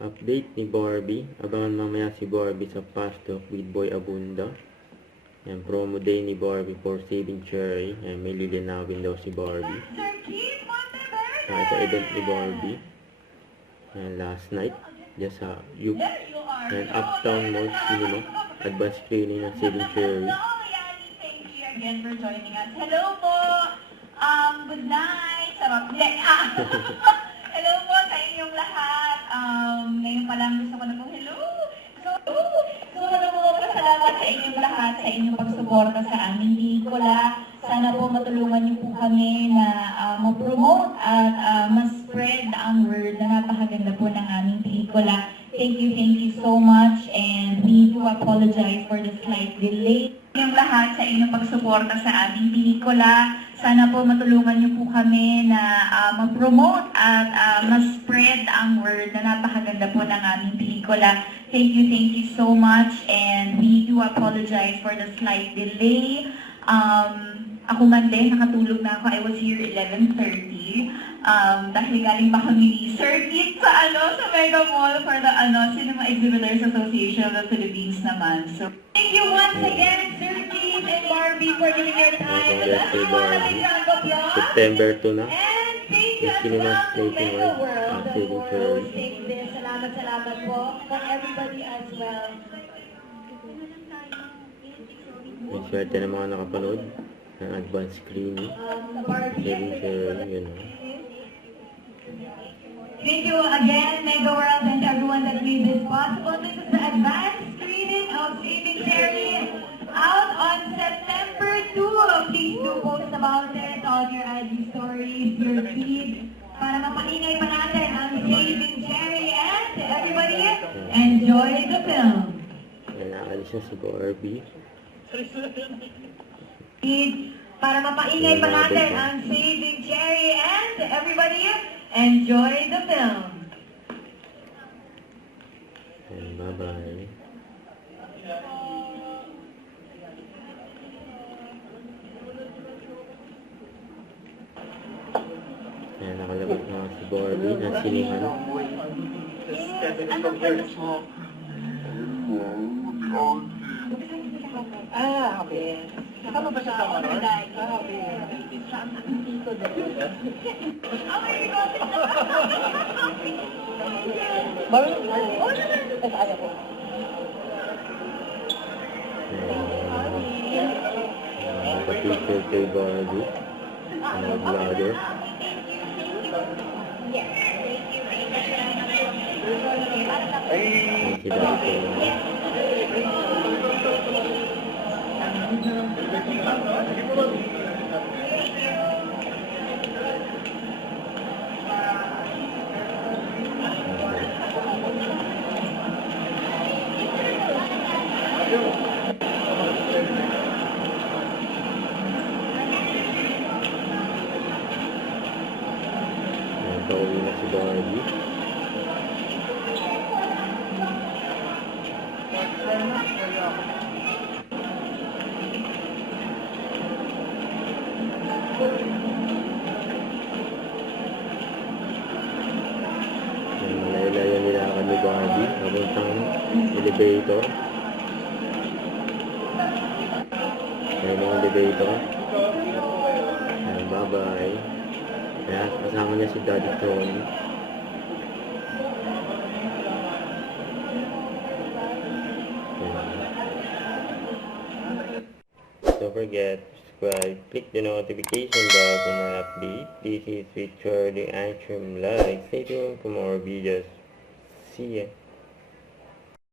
Update ni Barbie. Abangan mamaya si Barbie sa Fast Talk with Boy Abunda. Yan, promo day ni Barbie for Saving Cherry. Yan, may lilinawin daw si Barbie. Sa event ni Barbie. Yan, last night. Diyan sa Yup. Yan, Uptown Mall Cinema. Advanced screening ng Saving Cherry. Thank you again for joining us. Hello po! Good night! Hello po sa inyong lahat. Ngayon pa lang gusto ko na po, hello! Gusto ko na po pasalamat sa inyong lahat sa inyong pagsuporta sa aming pelikula. Sana po matulungan niyo po kami na ma-promote at ma-spread ang word na napakaganda po ng aming pelikula. Thank you so much, and we do apologize for the slight delay. Yung lahat sa inyong pagsuporta sa aming pelikula. Sana po matulungan niyo po kami na mag-promote at ma-spread ang word na napakaganda po ng aming pelikula. Thank you so much, and we do apologize for the slight delay. Ako man din, nakatulog na ako. I was here 11:30. Dahil galing pa kami circuit sa Mega Mall for the Cinema Exhibitors Association of the Philippines naman. So, thank you once again, Sir Keith and Barbie, for giving your time. September 2 na. And thank you as well to Mega World for hosting this. Salamat po for everybody as well. May swerte na mga nakapanood ng advanced screening. Saving Cherry, yun o. Thank you again, Mega World, and everyone that made this possible. This is the advanced screening of Saving Cherry out on September 2. Please do post about it on your IG stories, your feed, para mapaingay pa natin ang Saving Cherry, and everybody, enjoy the film. Naalis na si Barbie. Para mapaingay pa natin ang Saving Cherry, and everybody, enjoy the film. And bye-bye. Ayan, nakalabas na si Barbie na sinihan. Okay. Nakama ba siya sa manon? Okay. Dito din. Bawal? Ano po? Naka-picture kay Barbie. Vlogger. Si Daddy pauwi na si Barbie. Malayo nila kami Barbie. Papuntang elevator. Ayan mga elevator. Ayan, bye-bye. Kaya kasama niya si Daddy Tony. Don't forget to subscribe, click the notification bell for more updates. This is with Charlie Antrim Live. Stay tuned for more videos. See ya.